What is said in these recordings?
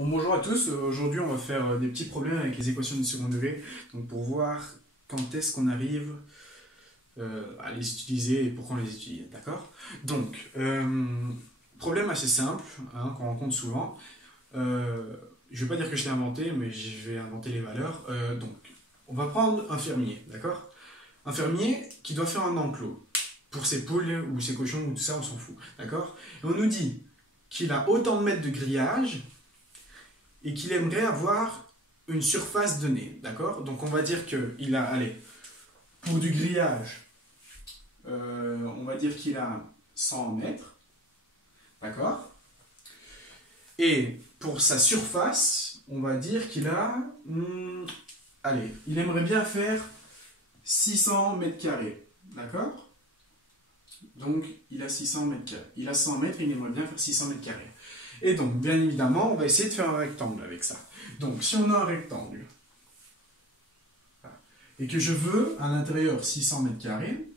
Bon, bonjour à tous, aujourd'hui on va faire des petits problèmes avec les équations du second degré, donc pour voir quand est-ce qu'on arrive à les utiliser et pourquoi on les utilise, d'accord? Donc, problème assez simple, hein, qu'on rencontre souvent. Je ne vais pas dire que je l'ai inventé, mais je vais inventer les valeurs. Donc, on va prendre un fermier, d'accord? Un fermier qui doit faire un enclos pour ses poules ou ses cochons ou tout ça, on s'en fout, d'accord? Et on nous dit qu'il a autant de mètres de grillage et qu'il aimerait avoir une surface donnée, d'accord? Donc on va dire qu'il a, allez, pour du grillage, on va dire qu'il a 100 mètres, d'accord? Et pour sa surface, on va dire qu'il a, allez, il aimerait bien faire 600 mètres carrés, d'accord? Donc il a 600 mètres carrés, il a 100 mètres et il aimerait bien faire 600 mètres carrés. Et donc, bien évidemment, on va essayer de faire un rectangle avec ça. Donc, si on a un rectangle, et que je veux à l'intérieur 600 mètres carrés,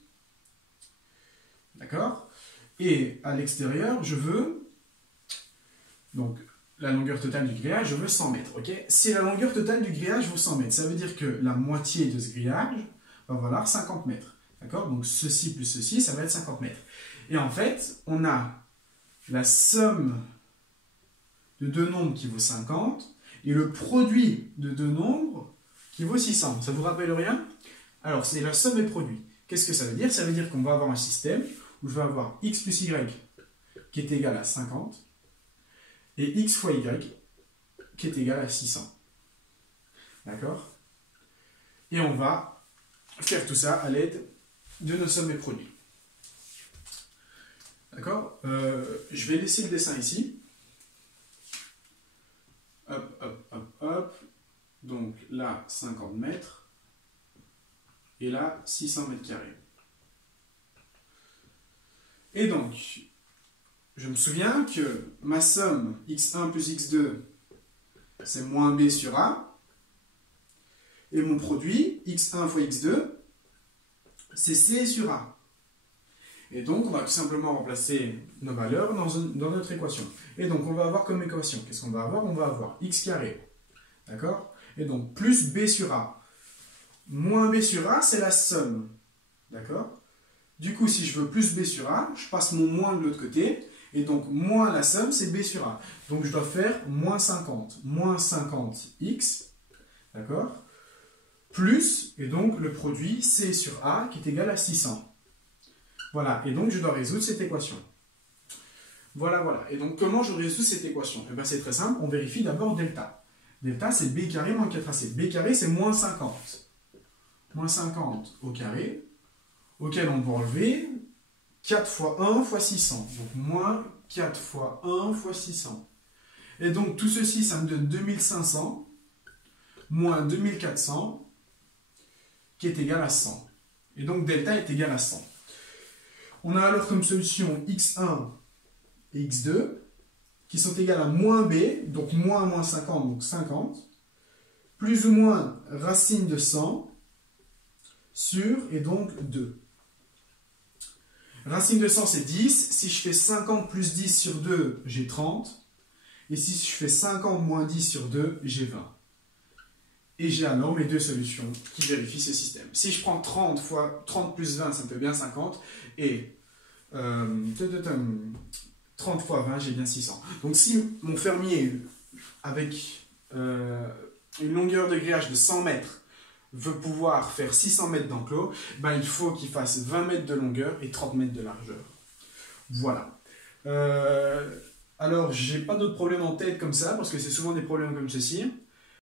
d'accord? Et à l'extérieur, je veux, donc, la longueur totale du grillage, je veux 100 mètres, ok? Si la longueur totale du grillage vaut 100 mètres, ça veut dire que la moitié de ce grillage va valoir 50 mètres, d'accord? Donc, ceci plus ceci, ça va être 50 mètres. Et en fait, on a la somme de deux nombres qui vaut 50 et le produit de deux nombres qui vaut 600. Ça vous rappelle rien? Alors, c'est la somme des produits. Qu'est-ce que ça veut dire? Ça veut dire qu'on va avoir un système où je vais avoir x plus y qui est égal à 50 et x fois y qui est égal à 600. D'accord? Et on va faire tout ça à l'aide de nos sommes et produits. D'accord? Je vais laisser le dessin ici. Hop, hop, hop, hop. Donc là, 50 mètres. Et là, 600 mètres carrés. Et donc, je me souviens que ma somme x1 plus x2, c'est moins b sur a. Et mon produit, x1 fois x2, c'est c sur a. Et donc, on va tout simplement remplacer nos valeurs dans notre équation. Et donc, on va avoir comme équation, qu'est-ce qu'on va avoir? On va avoir x carré, d'accord? Et donc, plus b sur a. Moins b sur a, c'est la somme, d'accord? Du coup, si je veux plus b sur a, je passe mon moins de l'autre côté. Et donc, moins la somme, c'est b sur a. Donc, je dois faire moins 50. Moins 50x, d'accord? Plus, et donc, le produit c sur a qui est égal à 600. Voilà, et donc je dois résoudre cette équation. Voilà, voilà. Et donc comment je résous cette équation? Eh bien, c'est très simple, on vérifie d'abord delta. Delta, c'est b carré moins 4ac. b carré, c'est moins 50. Moins 50 au carré, auquel on va enlever 4 fois 1 fois 600. Donc moins 4 fois 1 fois 600. Et donc tout ceci, ça me donne 2500 moins 2400 qui est égal à 100. Et donc delta est égal à 100. On a alors comme solution x1 et x2 qui sont égales à moins b, donc moins 50, donc 50, plus ou moins racine de 100 sur, et donc 2. Racine de 100 c'est 10, si je fais 50 plus 10 sur 2, j'ai 30, et si je fais 50 moins 10 sur 2, j'ai 20. Et j'ai alors mes deux solutions qui vérifient ce système. Si je prends 30 plus 20, ça me fait bien 50. Et 30 fois 20, j'ai bien 600. Donc si mon fermier, avec une longueur de grillage de 100 mètres, veut pouvoir faire 600 mètres d'enclos, ben il faut qu'il fasse 20 mètres de longueur et 30 mètres de largeur. Voilà. Alors, j'ai pas d'autres problèmes en tête comme ça, parce que c'est souvent des problèmes comme ceci.